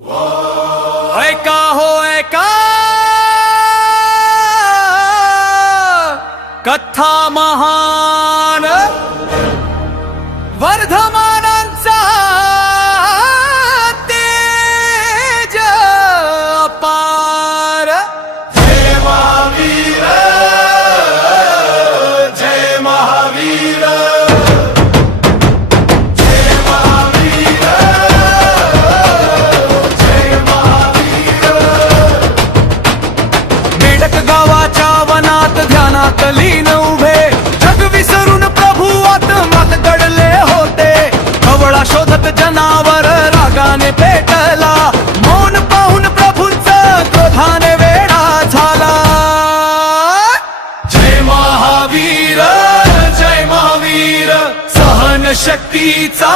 ऐका हो ऐका कथा महान वर्धमानांचा तेज अपार। जय महावीर जय महावीर जय महावीर जय महावीर। बेडक गावाच्या वनात ध्यानात लीन उभे जग विसरून प्रभू आत्मात दडले होते। कवळा शोधत जनावर रागाने पेटला मौन पाहून प्रभूंचा क्रोधाने वेडा झाला। जय महावीर जय महावीर सहन शक्तीचा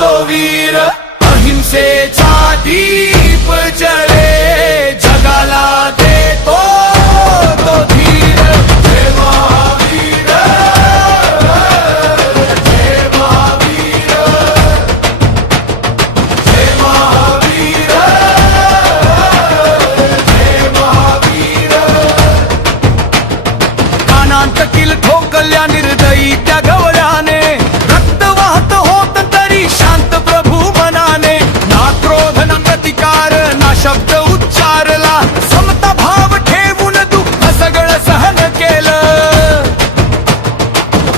तो वीर अहिंसेचा दीप जळे जगाला देतो तो धीर। जय महावीर जय महावीर जय महावीर जय महावीर। कानांत किल ठोकल्या निर्दयी त्या गवळ्याने रक्त वाहत होत तरी शांत प्रभू मनाने। ना क्रोध ना प्रतिकार ना शब्द उच्चारला समता भाव ठेवून दुःख सगळं सहन केलं।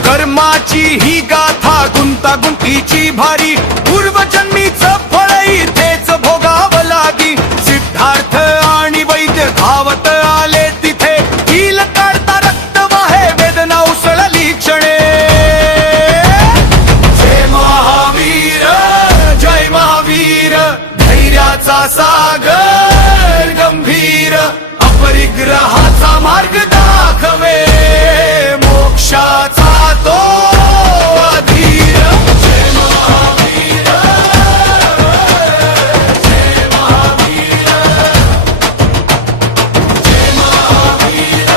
कर्माची ही गाथा गुंतागुंतीची भारी पूर्वजन्मीचं फळ इथेच भोगावं लागी। सिद्धार्थ आणि वैद्य धावत आले तिथे कील काढता रक्त वाहे वेदना उसळली क्षणे। जय महावीर जय महावीर धैर्याचा सागर गंभीर अपरिग्रहाचा मार्ग दाखवे मोक्षाचा तो अधीर। जय महावीर जय महावीर जय महावीर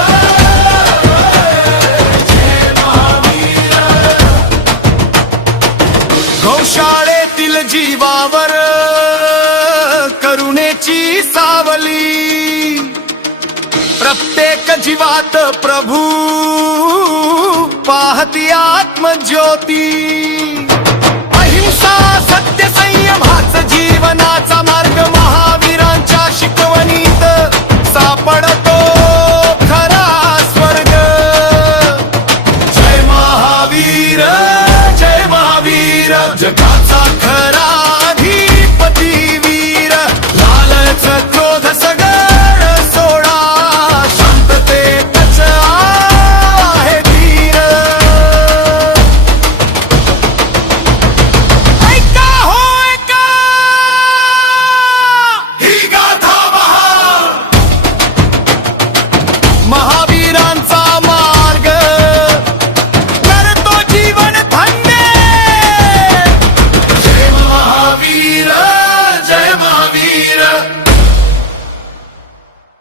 जय महावीर। गौशाळेतील जीवावर करुणेची सावली प्रत्येक जीवात प्रभू पाहती आत्मज्योती। अहिंसा सत्य